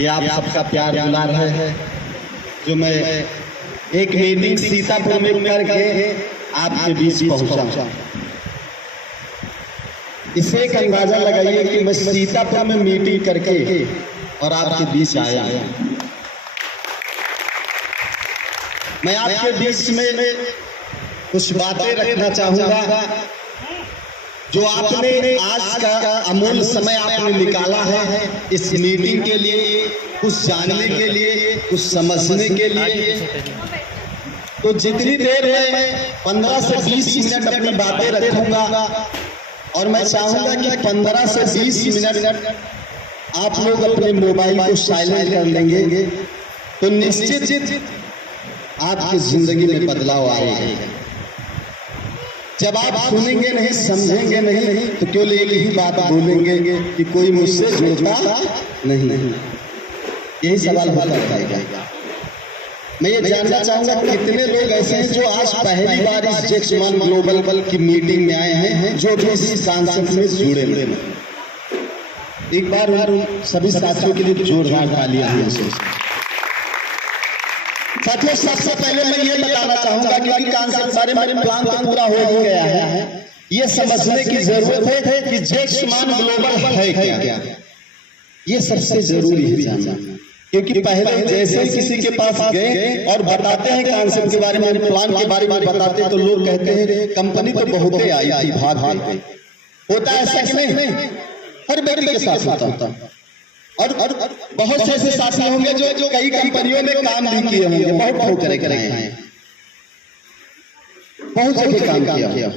ये आप सबका प्यार दुलार है जो मैं एक मीटिंग सीतापुर में करके आपके बीच पहुंचा। इसे एक अंदाजा लगाइए कि मैं सीतापुर में मीटिंग करके और आपके बीच आया। मैं आपके बीच में कुछ बातें रखना चाहूंगा जो आपने आज का अमूल्य समय आपने निकाला है इस मीटिंग के लिए, कुछ जानने के लिए, कुछ समझने के लिए। तो जितनी देर में 15 से 20 मिनट अपनी बातें रखूंगा और मैं चाहूंगा कि 15 से 20 मिनट आप लोग अपने मोबाइल को साइलेंट कर लेंगे तो निश्चित आपकी जिंदगी में बदलाव आएगा। जब आप सुनेंगे नहीं, समझेंगे नहीं तो केवल एक ही बात बोलेंगे कि कोई मुझसे जुड़ता नहीं। यही सवाल होता रहेगा। मैं ये जानना चाहूंगा कितने लोग ऐसे हैं जो आज पहली बार इस जैक्समान ग्लोबल की मीटिंग में आए हैं जो भी इस कॉन्सेप्ट में जुड़े हुए हैं। एक बार सभी साथियों के लिए जोरदार तालियां हैं। साथियों, सबसे पहले मैं ये बताना चाहूंगा क्योंकि कॉन्सेप्ट बारे में प्लान तो पूरा हो ही गया है, ये समझने की जरूरत है कि जैक्समान ग्लोबल है क्या। ये सबसे जरूरी है जानना, क्योंकि पहले जैसे किसी के पास गए और बताते हैं कॉन्सेप्ट के बारे में, प्लान के बारे में बताते हैं तो लोग कहते हैं कंपनी तो बहुत आई थी, भाग गई। होता है ऐसा कि नहीं? हर व्यक्ति के साथ होता और बहुत से ऐसे साथी होंगे जो कई कंपनियों में काम भी किए होंगे, बहुत करे हैं, बहुत जगह काम किया।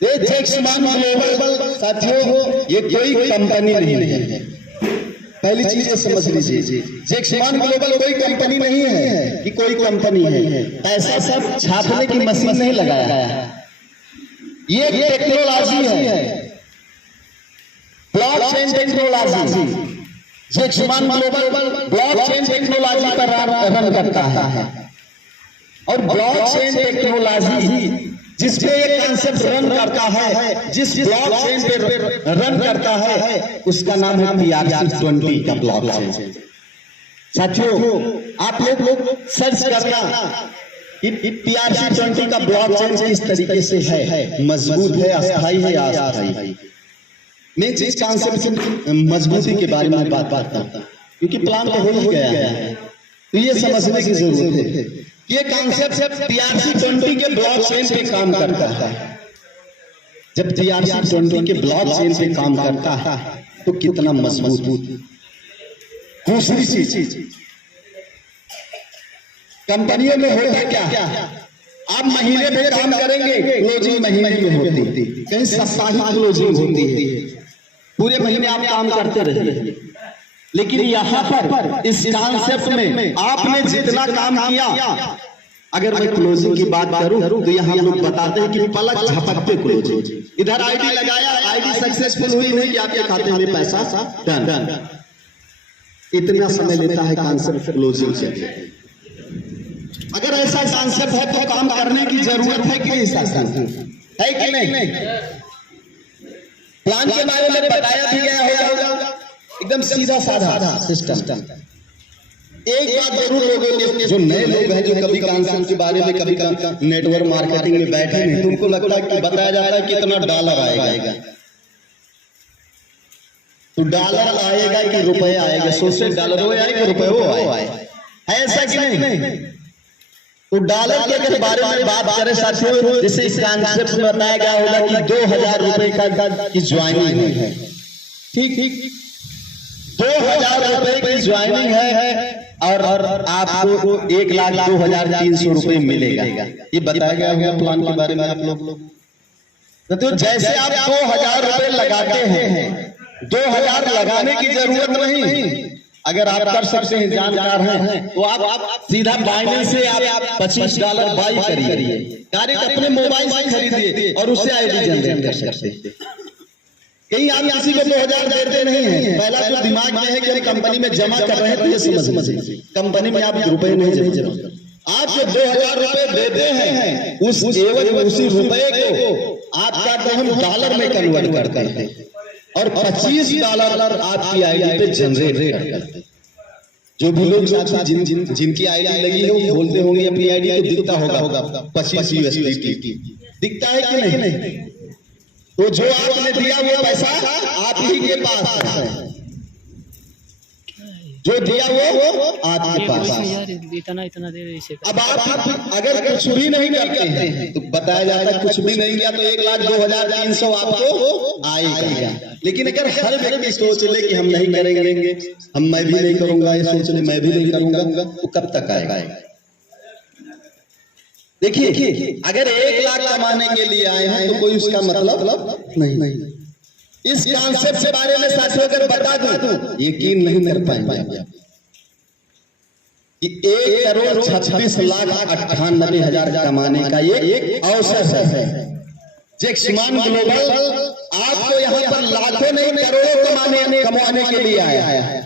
ये जैक्समान ग्लोबल साथियों ये कोई कंपनी नहीं है। पहली चीज ये समझ लीजिए, जैक्समान ग्लोबल कोई कंपनी नहीं है कि कोई कंपनी है। ऐसा सब छापने की मशीन नहीं लगाया है, ये टेक्नोलॉजी है, ब्लॉकचेन टेक्नोलॉजी। जैक्समान ग्लोबल ब्लॉकचेन टेक्नोलॉजी पर रन करता है और ब्लॉकचेन टेक्नोलॉजी जिसपे ये कॉन्सेप्ट रन करता है, जिस ब्लॉकचेन पे रन करता है उसका नाम है PRC-20 का ब्लॉकचेन। साथियों, आप लोग सर्च करना कि PRC-20 का ब्लॉकचेन किस तरीके से है, मजबूत है, अस्थायी है या अस्थायी। मैं जिस कॉन्सेप्ट की मजबूती के बारे में बात करता हूं क्योंकि प्लान तो हो ही गया है, तो ये समझने की जरूरत है ये कॉन्सेप्ट PRC-20 के ब्लॉकचेन पे काम करता है। जब PRC-20 के ब्लॉकचेन पे काम करता है तो कितना मजबूत। दूसरी चीज, कंपनियों में होता क्या, आप महीने में काम करेंगे, क्लोजिंग महीने में होती, कहीं साप्ताहिक क्लोजिंग होती है, पूरे महीने आप काम करते रहिए। लेकिन यहाँ पर इस कॉन्सेप्ट में आपने जितना काम किया, अगर मैं क्लोजिंग की बात करूं तो यहाँ हम लोग बताते हैं कि पलक झपकते क्लोजिंग। इधर आईडी लगाया, आईडी सक्सेसफुल हुई कि आपके खाते में पैसा डन। इतना समय लेता है कॉन्सेप्ट क्लोजिंग से। अगर ऐसा कॉन्सेप्ट है तो काम करने की जरूरत है कि है कि नहीं? प्लान के बारे में बताया भी गया होगा, एकदम सीधा साधा सिस्टम। एक बात जरूर लोगों ने, जो नए लोग हैं जो कभी कॉन्सेप्ट के बारे में, कभी नेटवर्क मार्केटिंग में बैठे नहीं, तुमको लगता है कि बताया जाता है कितना डॉलर आएगा, तो डॉलर आएगा कि रुपए आएगा, सोचे डॉलर वो आएगा रुपए वो आए, ऐसा कि नहीं? तो डॉलर के अगर बारे में बात करें साथियों, जैसे इस कॉन्सेप्ट में बताया गया होगा कि 2000 रुपए की ज्वाइनिंग है, ठीक 2000 रुपए की ज्वाइनिंग है और आपको 1,02,300 रुपए मिलेगा। ये बताया गया होगा प्लान के बारे में आप लोग। तो जैसे आप 2000 रुपए लगाते हैं, 2000 लगाने की जरूरत नहीं, अगर आप कर सकते हैं, जानकार हैं, तो आप सीधा बाइनेंस से आप $25 बाई करिए, डायरेक्ट अपने मोबाइल से खरीदिए और उससे आईडी जनरेट कर सकते हैं। कहीं आप किसी को 2000 देते नहीं है, पहला जो दिमाग में है कि हम कंपनी में जमा कर रहे हैं तो ये समझिए कंपनी में आप रुपए नहीं जमा करो। आप जो 2000 रुपए देते हैं उस एवज उसी रुपए को आप क्या हम डॉलर में कन्वर्ट करते हैं और $25 आपकी आईडी पे जनरेट करते हैं। जो भी लोग साथी जिनकी आईडी लगी है वो बोलते होंगे अपनी आईडी को दिखता होगा 25 USDT दिखता है कि नहीं? तो जो आपने दिया वो पैसा आप ही के पास है, जो दिया वो आपके पास है। इतना दे रहे। अब आप अगर कुछ भी नहीं करते हैं तो बताया जाता है कुछ भी नहीं किया तो 1,02,300 आपको आएगा। लेकिन अगर हर व्यक्ति सोच ले कि हम नहीं करेंगे, मैं भी नहीं करूंगा, ये सोच ले मैं भी नहीं करूंगा, तो कब तक आएगा? देखिए अगर 1 लाख कमाने के लिए आए हैं तो कोई उसका मतलब नहीं। इस कॉन्सेप्ट के बारे में साथियों अगर बता दूं यकीन नहीं कर पाएंगे कि 1,36,98,000 कमाने का ये अवसर है। जैक्समान ग्लोबल आपको यहाँ पर लाखों नहीं करोड़ों कमाने के लिए आया है।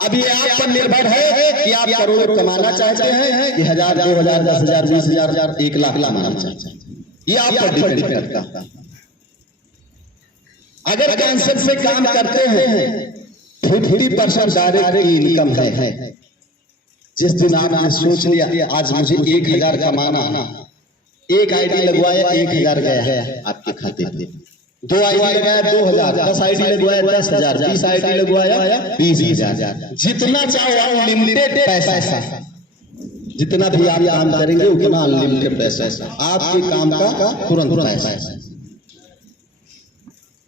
अब ये आप पर निर्भर है कि आप करोड़ों कमाना चाहते हैं कि 1,000, 2,000, 10,000, 20,000, 1 लाख कमाना चाहते हैं, ये आप पर डिपेंड करता है। अगर कॉन्सेप्ट से काम करते हैं 50% डायरेक्ट इनकम है। जिस दिन आपने सोच लिया आज मुझे 1,000 कमाना, एक आईडी लगवाया 1,000 गया है आपके खाते में, 2 आईडी लगाया 2,000, 10 आईडी लगवाया 10,000, 20 आईडी लगवाया 20,000, जितना चाहो अनलिमिटेड पैसा, जितना भी आप काम करेंगे उतना अनलिमिटेड पैसा, आपके काम का तुरंत पैसा।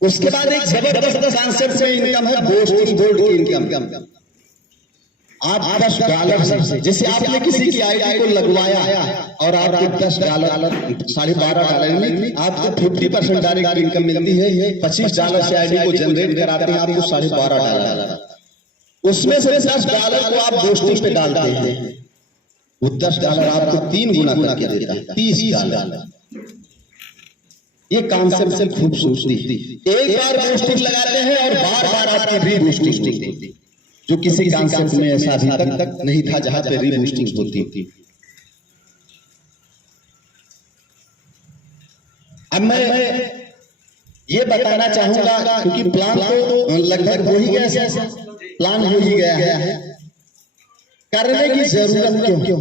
उसके बाद एक जबरदस्त कॉन्सेप्ट से इनकम है बोस्टिंग गोल्ड की इनकम। आप $10 से, जैसे आपने किसी की आईडी को लगवाया और आपके $10 $12.5 में आपको 50% डायरेक्ट इनकम मिलती है। $25 से आईडी को जनरेट कराते हैं आपको $12.5। उसमें से $10 को आप बोस्टिंग पे डालते हैं, वो $10 आपको 3 गुना करके देता है, $30। ये कॉन्सेप्ट से खूबसूरती, एक बार बूस्टिंग लगाते हैं और बार-बार आपकी रीबूस्टिंग होती, जो किसी कॉन्सेप्ट में ऐसा अभी तक नहीं था जहां पे रीबूस्टिंग होती थी। अब मैं ये बताना चाहूंगा क्योंकि प्लान तो लगभग हो ही गया, प्लान हो ही गया है, करने की जरूरत क्यों?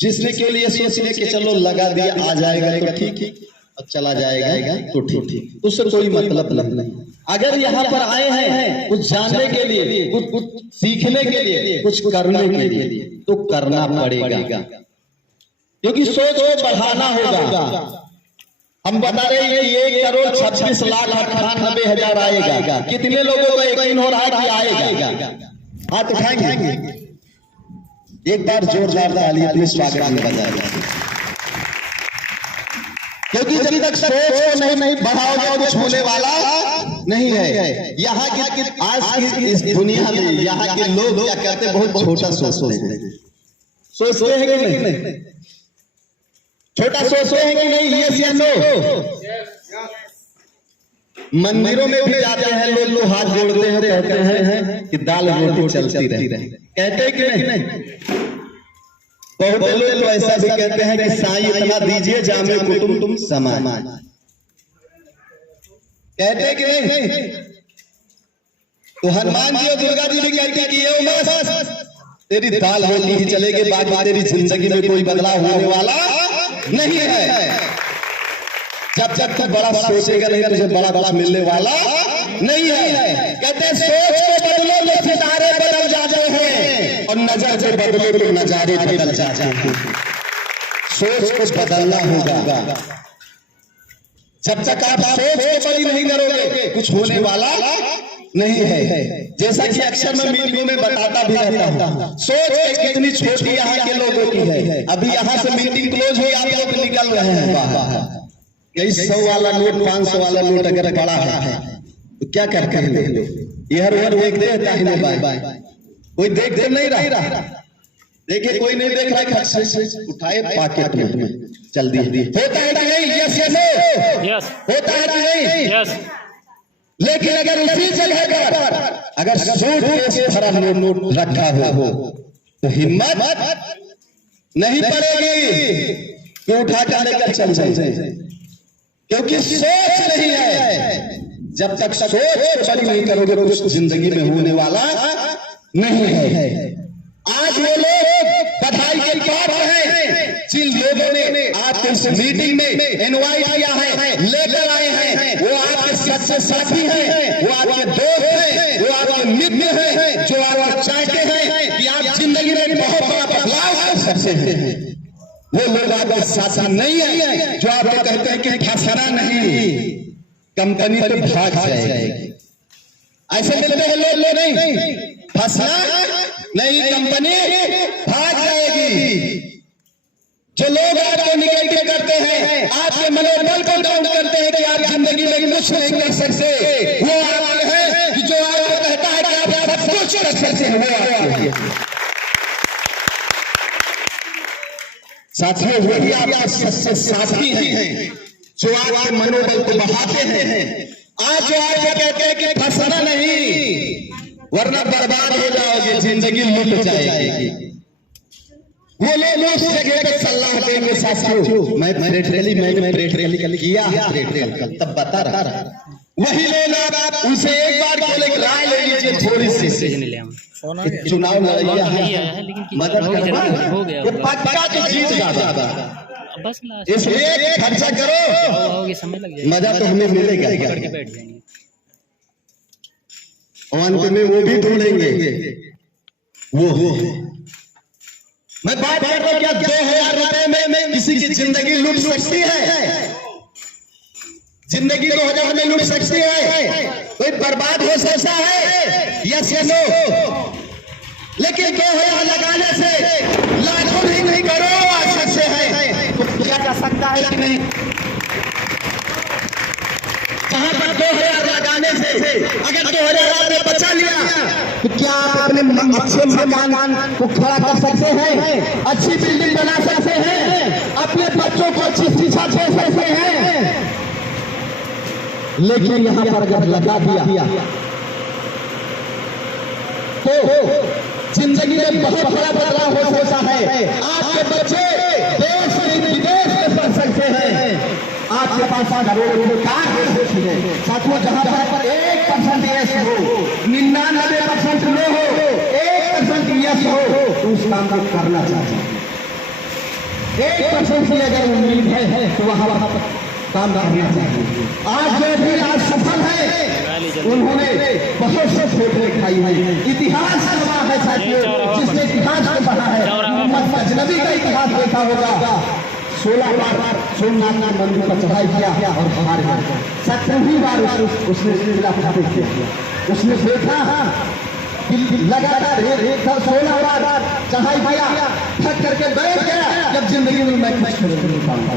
जिसने के लिए सोच ले कि चलो लगा दिया आ जाएगा तो ठीक, और चला जाएगा तो ठीक, उससे कोई मतलब नहीं। अगर यहाँ पर आए हैं कुछ जानने के लिए, कुछ सीखने के लिए, कुछ करने के लिए, तो करना पड़ेगा, क्योंकि सोच को बढ़ाना होगा। हम बता रहे हैं कि 1,36,98,000 आएगा। कितने लोगों का यकीन हो रहा है कि आएगा? हाथ उठाएंगे एक बार जोरदार तालियां अपने स्वागत में बजाएगा, क्योंकि जब तक सोच को नहीं बढ़ाओगे कुछ होने वाला नहीं है। यहाँ की आज की इस दुनिया में यहाँ के लोग क्या करते हैं, बहुत छोटा सोचते हैं कि नहीं? छोटा सोचते हैं कि नहीं? यस या नो? मंदिरों में भी जाते हैं लोग तो हाथ जोड़ते हैं, कहते हैं कि दाल रोटी चलती रहे, कहते हैं कि नहीं? बहुत लोग तो ऐसा भी कहते हैं कि साईं इतना दीजिए जामे कुटुंब तुम समान, कहते हैं कि नहीं? तो हनुमान जी और दुर्गा जी भी कहते हैं कि ये उमस तेरी दाल रोटी ही चलेगी, बाकी तेरी जिंदगी में कोई बदलाव होने वाला नहीं है। जब तक बड़ा सोचेगा नहीं तुझे बड़ा कुछ मिलने वाला नहीं है। कहते हैं सोच को बदलो तो सितारे बदल जाते हैं, और नजर से बदलो तो नजारे बदल जाते हैं। सोच को बदलना होगा। जब तक आप सोच को बड़ी नहीं करोगे कुछ होने वाला नहीं है। जैसा कि अक्सर मैं मीटिंगों में बताता भी रहता हूँ, सोच कितनी छोटी यहाँ के लोगों की है। अभी यहाँ से मीटिंग क्लोज हुई, आप लोग निकल रहे हैं बाहर, कहीं 100 वाला नोट 500 वाला नोट अगर पड़ा है तो क्या करते हैं लोग? इधर उधर देखते हैं दाहिने बाएं, कोई देखते नहीं रहा। देखिए कोई नहीं देख रहा है, उठाए पॉकेट में चल दिए। होता है कि नहीं? यस या नो? यस। होता है कि नहीं? यस। लेकिन अगर उसी जगह पर अगर सूटकेस भरा नोट रखा हो तो हिम्मत नहीं पड़ेगी कि उठा कर लेकर चल जाए, क्योंकि सोच नहीं है। जब तक सोच बड़ी नहीं करोगे तो कुछ जिंदगी में होने वाला नहीं है। आज वो लोग बधाई के पात्र हैं जिन लोगों ने आपको इस मीटिंग में इनवाइट किया है, लेकर आए हैं, वो आपके सच्चे साथी हैं, वो आपके दोस्त हैं, वो आपके मित्र हैं, जो आप चाहते हैं कि आप जिंदगी में बहुत बड़ा बदलाव कर सकते हैं। वो लोग आपके साथी नहीं है जो आपको कहते हैं कि फंसना नहीं, कंपनी तो भाग जाएगी। ऐसे मिलते हैं लोग नहीं, फंसना नहीं, कंपनी भाग जाएगी। जो लोग आपको निगेटिव करते हैं, आपके मनोबल को डाउन करते हैं कि आप जिंदगी में कुछ नहीं कर सकते, वो आपके हैं कि जो आपको कहता है कि आप सब कुछ कर सकते हैं, वो आपके साथियों, वही आपके सच्चे साथी हैं जो आपके मनोबल को बढ़ाते हैं। आज जो आपको कहते हैं कि फंसना नहीं वरना बर्बाद हो जाओगे, जिंदगी लुट जाएगी, वो लोग उस जगह पे सलाह देंगे। साथियों, मैं प्रैक्टिकली किया तब बता रहा, वही लोग आप उनसे एक बार बोले राय ले लीजिए थोड़ी सी, चुनाव लड़ाइया है, मदद करवा पक्का तो जीत जाएगा, इसलिए खर्चा करो, मजा तो हमें मिलेगा, अंत में वो भी ढूंढेंगे। वो मैं बात कर रहा हूं, क्या 2000 रुपए में किसी की जिंदगी लूट सकती है? जिंदगी 2000 में लूट सकती है? कोई बर्बाद हो सकता है? यस या नो? लेकिन 2000 लगाने से लाखों ही नहीं करोड़ आ सकते हैं, तो किया जा सकता है कि नहीं? जहां पर 2000 लगाने से अगर 2000 में बचा लिया तो क्या आप अपने अच्छे मकान को खड़ा कर सकते हैं, अच्छी बिल्डिंग बना सकते हैं, अपने बच्चों को अच्छी शिक्षा दे सकते हैं? लेकिन यहाँ पर अगर लगा दिया तो जिंदगी में बहुत बड़ा बदलाव हो सकता है। आपके बच्चे देश विदेश में पढ़ सकते हैं, आपके पास साथियों, जहां पर 1% यस हो, 99% नो हो, 1% यस हो, तो उस काम को करना चाहिए। 1% की अगर उम्मीद है तो वहां काम करना चाहिए। आज जो भी आज सफल है उन्होंने बहुत से छोटे खाई है, इतिहास गवाह है साथियों, जिसने इतिहास को पढ़ा है, मोहम्मद अजनबी का इतिहास देखा होगा, 16 बार सोमनाथ मंदिर पर चढ़ाई किया और हार गया, 17वीं बार उसने किया, उसने देखा लगातार 16 बार चढ़ाई किया, थक करके बैठ गया, जब जिंदगी में मैं कुछ नहीं पाऊंगा,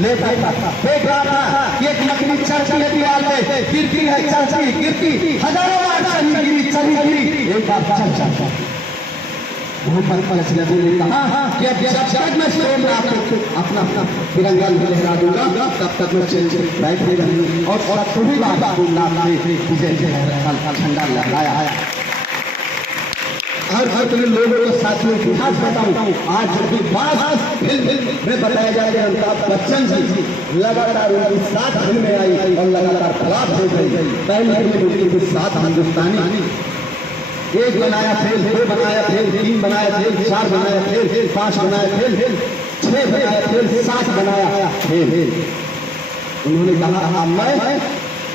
लेता देख रहा था कि एक लकड़ी चढ़ती है दीवार पे, गिरती है, चढ़ती गिरती, हजारों बार चढ़ी गिरी, एक बार चल जब तक मैं स्टोन में अपना तिरंगा लहरा दूंगा तब तक मैं बैठ नहीं रहूंगा, और सभी झंडा लहराया। हर तुम्हें लोगों को साथियों इतिहास बताऊं, आज भी फिल्म में बताया जाएगा अमिताभ बच्चन जी लगातार उनकी 7 फिल्में आई और लगातार खराब हो गई। पहली फिल्म उनकी 7 हिंदुस्तानी, 1 बनाया फेल, 2 बनाया फेल, 3 बनाया फेल, 4 बनाया फेल, 5 बनाया फेल, 6 बनाया फेल, 7 बनाया फेल। उन्होंने कहा मैं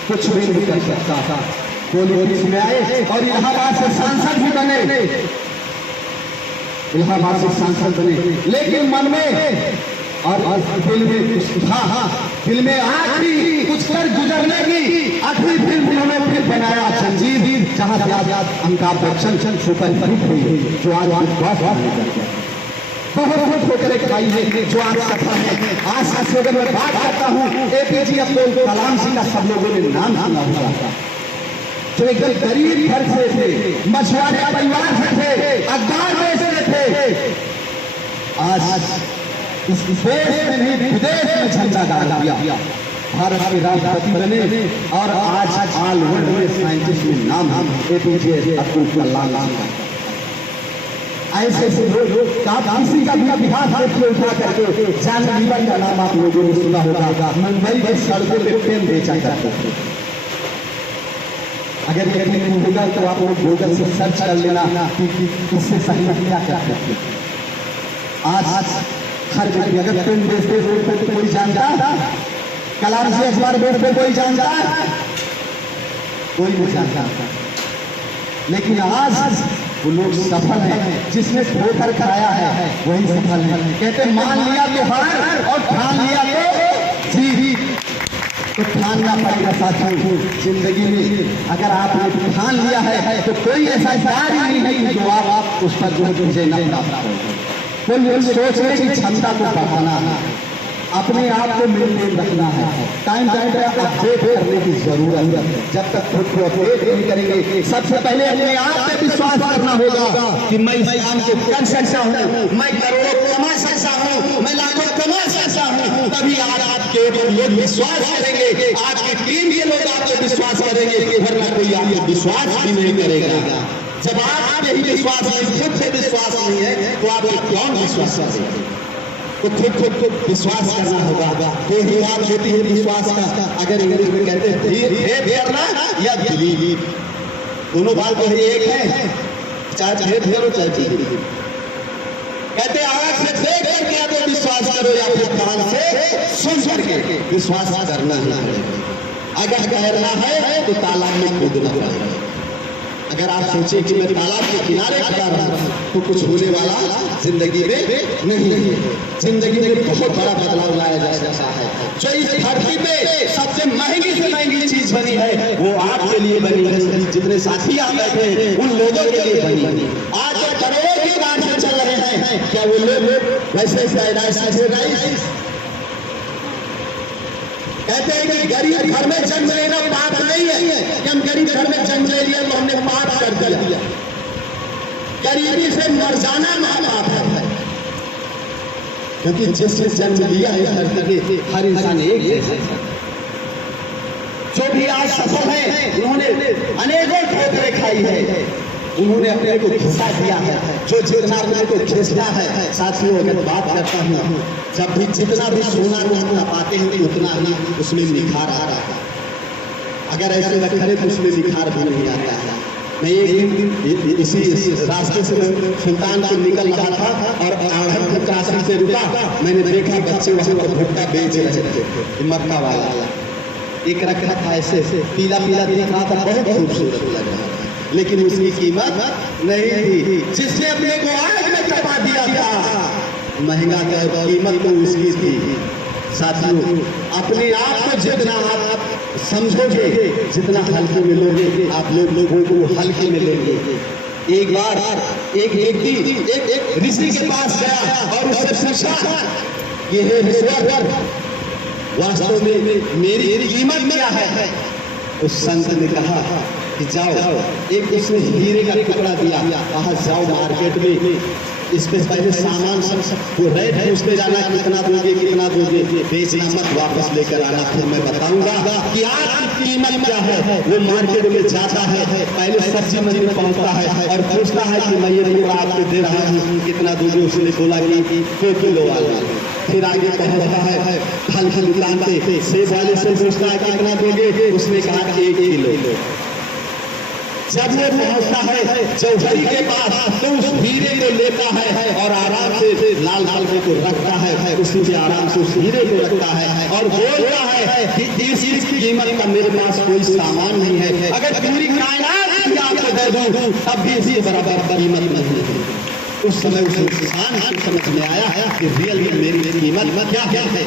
कुछ भी नहीं कर सकता था, पॉलिटिक्स में आए और इलाहाबाद से सांसद भी बने, इलाहाबाद से सांसद बने, लेकिन मन में और फिल्में आखिरी कुछ कर गुजरने की आखिरी फिल्म उन्होंने फिर बनाया संजीव, जहां से आज अमिताभ बच्चन सुपरहिट हुई, जो आज बहुत ठोकरें खाई है, जो आज सफल है। आज अगर मैं बात करता हूँ APJ अब्दुल कलाम जी का सब लोगों ने नाम सुना हुआ, जो एकदम गरीब घर से थे, मछुआरे परिवार से थे, अखबार बेचते थे, आज इस देश में नहीं विदेश में झंडा गाड़ दिया, भारत के राष्ट्रपति बने और आज ऑल वर्ल्ड में साइंटिस्ट में नाम APJ अब्दुल कलाम। ऐसे लोग किसी का भी इतिहास देखिए उठा करके, जानवीर का नाम आप लोगों ने सुना होगा, मुंबई के सड़कों पे पेन बेचा करते थे, अगर यकीन नहीं होगा तो आप लोग गूगल से सर्च कर लेना कि इससे सही क्या क्या करते। आज हर व्यक्ति अगर तुम देखते रोड पे तो कोई जानता, कलाम से अखबार बोर्ड पे कोई जानता, कोई नहीं जानता। लेकिन आज वो लोग सफल हैं, जिसने ठोकर खाया है वही सफल है। कहते मान लिया तो हार और ठान लिया तो जीत। तो ठानना पड़ेगा साथियों जिंदगी में। अगर आपने ठान लिया है तो कोई ऐसा कार्य नहीं है जो आप उस पर जो विजय न प्राप्त हो। कोई सोचने की क्षमता को बढ़ाना है, अपने आप को मेंटेन रखना है, टाइम टाइम पे अपडेट करने की जरूरत है। जब तक खुद को अपडेट नहीं करेंगे, सबसे पहले अपने आप पे विश्वास करना होगा कि मैं इस काम को कर सकता हूँ, मैं करोड़ों कमा सकता हूँ, मैं लाखों कमा सकता हूँ। तभी आज आपके लोग विश्वास करेंगे, आपकी टीम के लोग आप पे विश्वास करेंगे, वरना कोई आप पे विश्वास भी नहीं करेगा। जब आप यही विश्वास है, खुद पे विश्वास नहीं है तो आप कौन विश्वास करेंगे? तो खुद विश्वास करना होगा। तो ही बात होती है विश्वास का। अगर इंग्लिश में कहते हैं करना या बिलीव, दोनों बात तो एक है, चाहे भेद करो चाहे बिलीव। कहते आंख से देख करके या तो विश्वास करो या फिर कान से सुन करके विश्वास करना है। अगर तैरना है तो तालाब में कूदना है। अगर आप सोचें कि मैं तालाब के किनारे खड़ा रहूं तो कुछ होने वाला जिंदगी में नहीं है। जिंदगी में बहुत बड़ा बदलाव लाया जा सकता है। जो इस धरती पे सबसे महंगी से महंगी चीज बनी है वो आपके लिए बनी है। जितने साथी आप बैठे हैं उन लोगों के लिए बनी है। आज जो करोड़ों के गांव चल रहे हैं, क्या वो लोग वैसे कहते हैं कि गरीब घर में जन्म लेना पाप नहीं है कि हम गरीब घर में जन्म ले लिया तो हमने पाप कर दिया। गरीबी से मर जाना महापाप है, क्योंकि जिसने जन्म लिया है धरती पे हर इंसान एक है। जो भी आज सफल है उन्होंने अनेकों ठोकरें खाई है, उन्होंने अपने को घिसा दिया है। जो जितना अपने को घिसता है, साथियों अगर बात करता हूँ, जब भी जितना भी सोना को हम पाते हैं उतना ही उसमें निखार आ रहा है। अगर ऐसे रखे तो उसमें निखार भी नहीं आता है। मैं एक दिन इसी रास्ते से सुल्तानपुर निकल रहा था और आढ़त काशी से रुका। मैंने देखा बच्चे वहां पर भुट्टा बेच रहे थे, मक्का वाला एक रखा था, ऐसे पीला पीला दिख रहा था, बहुत खूबसूरत लग रहा था, लेकिन उसकी कीमत नहीं थी। जिसने अपने को आग में तपा दिया था, महंगा का कीमत तो उसकी थी। साथियों अपने आप को जितना आप समझोगे, जितना हल्के में लोगे, आप लोगों को हल्के में लेंगे। एक बार एक व्यक्ति एक ऋषि के पास गया और उससे पूछा, ये है ईश्वर, वास्तव में मेरी कीमत क्या है? उस संत ने कहा कि जाओ, एक उसने हीरे का टुकड़ा दिया, कहा जाओ मार्केट में इस पे पहले सामान सब रेट पूछते जाना, कितना दोगे कितना दोगे, बेचना मत, वापस लेकर आना, फिर मैं बताऊंगा कि आपकी कीमत क्या है। वो मार्केट में जाता है, पहले सब्जी मंडी में पहुंचता है और पूछता है कि मैं ये पूरा आपको दे रहा हूँ, कितना दोगे? उसने बोला कि 2 किलो वाला। फिर आगे कह रहा है फल की दुकान पे सेब वाले से पूछता है कितना दोगे? उसने कहा 1 किलो। जब वो पहुंचता है चौधरी के पास तो उस हीरे को लेता है और आराम से लाल हल्के को रखता है, उसी से आराम से उस हीरे को रखता है और बोलता है कि इस कीमत का मेरे पास कोई सामान नहीं है, अगर पूरी कायनात की आपको दे दूं तब भी इसी बराबर कीमत नहीं है। उस समय उस इंसान को समझ में आया कि रियल में मेरी कीमत क्या है।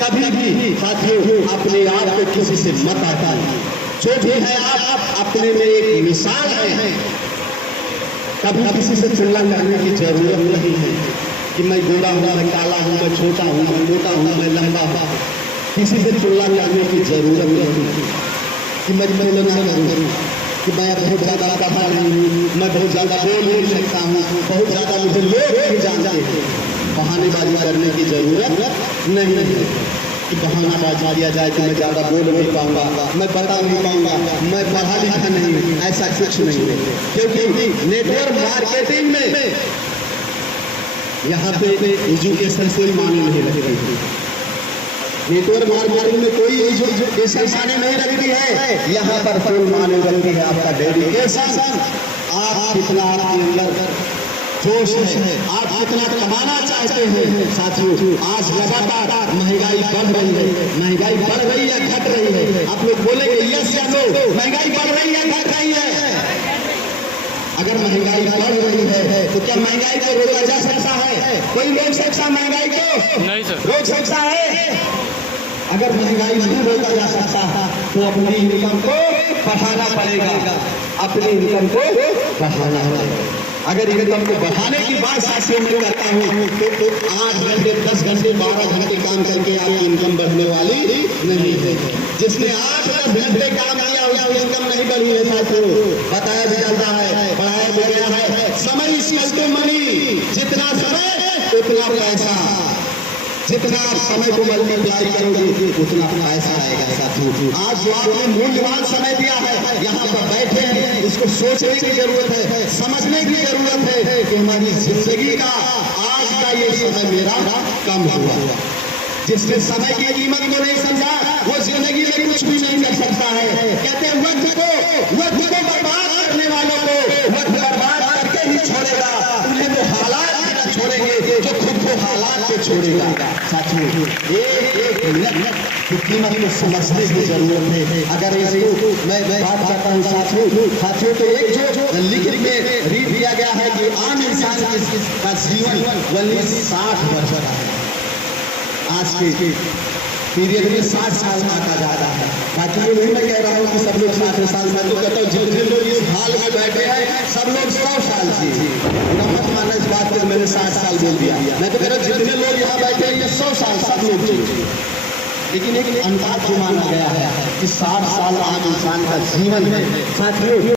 कभी भी साथियों अपने आप को किसी से मत आता है। जो भी है आप अपने में एक मिसाल है। कभी किसी से तुलना करने की जरूरत नहीं है कि मैं गोरा हूँ, मैं काला हूँ, मैं छोटा हूँ, मैं मोटा हूँ, मैं लंबा हूँ। किसी से तुलना करने की जरूरत नहीं है कि मैं तुलना करूँ कि मैं बहुत ज़्यादा पढ़ा नहीं हूँ, मैं बहुत ज़्यादा बोल नहीं सकता हूँ, बहुत ज़्यादा मुझे लोग नहीं जानते हैं। बहानेबाजी करने की जरूरत नहीं है कि बहानाबाजी किया जाए कि मैं ज़्यादा बोल नहीं पाऊंगा, मैं बता नहीं पाऊंगा, मैं पढ़ा लिखा नहीं हूँ, ऐसा कुछ नहीं है। क्योंकि नेटवर्क मार्केटिंग में यहाँ पे एजुकेशन कोई मायने नहीं रखती है। नेटवर्क मार्केटिंग में कोई ऐसा माने नहीं रखती है, यहाँ पर फुल माने रखती है आपका डेडिकेशन। आप कितना आपके अंदर जोश है, आप कितना कमाना चाहते हैं। साथियों, आज लगातार महंगाई बढ़ रही है, महंगाई बढ़ रही है, घट रही है। आप लोग बोलेंगे यस या नो, महंगाई बढ़ रही है, घट रही है? अगर महंगाई बढ़ रही है तो क्या महंगाई को रोका जा सकता है? कोई रोक सकता महंगाई को? नहीं सर, रोक सकता है? अगर महंगाई नहीं रोका जा सकता तो अपनी इनकम को बढ़ाना पड़ेगा, अपनी इनकम को बढ़ाना पड़ेगा। अगर इनकम को बढ़ाने की बात साथियों में करता हूँ तो 8 घंटे 10 घंटे 12 घंटे काम करके आपकी इनकम बढ़ने वाली नहीं है। जिसने 8-10 घंटे काम किया उसकी इनकम नहीं बढ़ी है साथियों। बताया भी जाता है, पढ़ाया भी गया है, समय इक्वल टू मनी, जितना समय उतना पैसा। जितना आप समय को मल्टीप्लाई करोगे उतना पैसा आएगा साथियों। आज जो आपने मूल्यवान समय दिया है, यहाँ पर बैठे हैं, इसको सोचने की जरूरत है, समझने की जरूरत है कि हमारी जिंदगी का आज का ये समय मेरा कम हुआ। जिसने समय की कीमत को नहीं समझा वो जिंदगी में कुछ भी नहीं कर सकता है। कहते हैं वक्त को बर्बाद करने वालों को वक्त बर्बाद करके ही छोड़ेगा, उन्हें तो हालात छोड़ेंगे जो खुद को हालात पे छोड़ेगा। साथियों, एक मिनट की कीमत को समझने की जरूरत है। अगर इसको मैं बात करता हूँ साथियों तो एक जो लिखित में रीड दिया गया है कि आम इंसान का जीवन 60 वर्ष का है। आज के पीरियड में 60 साल माना जाता है। बाकी ये नहीं मैं कह रहा हूँ कि सब लोग 60 साल, मैं तो कहता हूँ जितने लोग इस हाल में बैठे हैं सब लोग 100 साल के। मत माना इस बात को मैंने 60 साल बोल दिया, मैं तो कह रहा हूँ जितने लोग यहाँ बैठे हैं ये 100 साल सब लोग जी। लेकिन एक अंदाज जो माना गया है कि 60 साल आम इंसान का जीवन है साथियों।